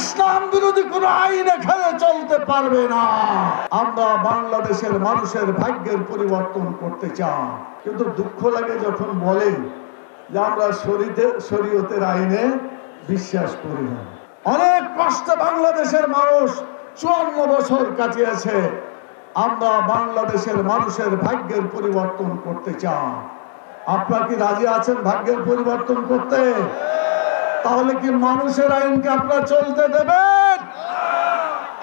ইসলাম বিরোধী কোন আইন এখানে চলতে পারবে না। আমরা বাংলাদেশের মানুষের ভাগ্যের পরিবর্তন করতে চাই, কিন্তু দুঃখ লাগে যখন বলেন যে আমরা শরীয়তের আইনে বিশ্বাস করি না। অনেক কষ্টে বাংলাদেশের মানুষ 54 বছর কাটিয়েছে। আমরা বাংলাদেশের মানুষের ভাগ্যের পরিবর্তন করতে চাই। আপনারা কি রাজি আছেন ভাগ্যের পরিবর্তন করতে? তাহলে কি মানুষের আইনকে আপনারা চলতে দেবেন?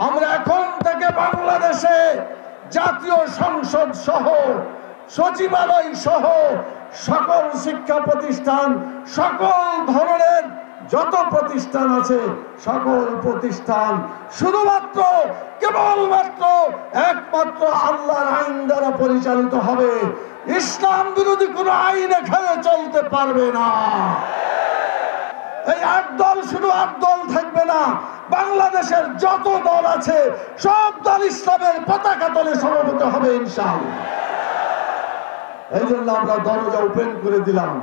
আমরা এখন থেকে বাংলাদেশে জাতীয় সংসদ সহ সচিবালয় সহ সকল শিক্ষা প্রতিষ্ঠান, সকল ধরনের যত প্রতিষ্ঠান আছে সকল প্রতিষ্ঠান শুধুমাত্র কেবলমাত্র একমাত্র আল্লাহর আইন দ্বারা পরিচালিত হবে। ইসলাম বিরোধী কোন আইন এখানে চলতে পারবে না। এই 8 দল শুধু 8 দল থাকবে না, বাংলাদেশের যত দল আছে সব দল ইসলামের পতাকা তলে সমবেত হবে ইনশাআল্লাহ। এই জন্য আমরা দরজা ওপেন করে দিলাম।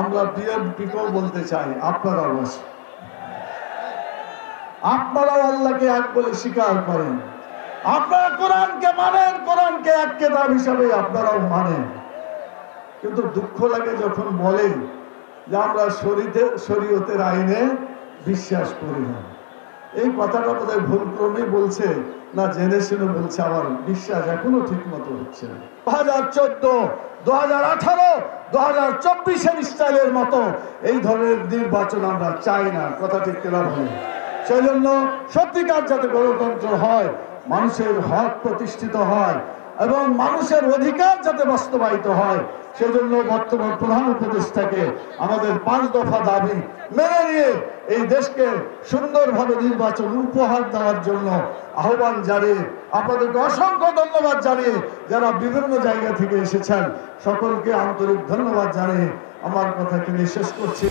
আমরা বিএনপিকেও বলতে চাই, আপনারাও বসে, আপনারাও আল্লাহকে এক বলে স্বীকার করেন, আপনারা কোরআনকে মানেন, কোরআনকে এক কিতাব হিসাবে আপনারাও মানেন। কিন্তু দুঃখ লাগে যখন বলেন যে আমরা শরীয়তের আইনে বিশ্বাস করি না। এই কথাটা বোধহয় ভুলক্রমে বলছে না জেনে শুনে বলছে, আমার বিশ্বাস এখনো ঠিক মতো হচ্ছে না। 2014, 2018, 2024 স্টাইলের মতো এই ধরনের নির্বাচন আমরা চাই না। কথা ঠিক কিনা বলে? সেই জন্য সত্যিকার যাতে গণতন্ত্র হয়, মানুষের হক প্রতিষ্ঠিত হয় এবং মানুষের অধিকার যাতে বাস্তবায়িত হয়, সেজন্য বর্তমান প্রধান উপদেষ্টাকে আমাদের 5 দফা দাবি মেনে নিয়ে এই দেশকে সুন্দরভাবে নির্বাচন উপহার দেওয়ার জন্য আহ্বান জানিয়ে আপনাদেরকে অসংখ্য ধন্যবাদ জানিয়ে, যারা বিভিন্ন জায়গা থেকে এসেছেন সকলকে আন্তরিক ধন্যবাদ জানিয়ে আমার কথা এখানে শেষ করছি।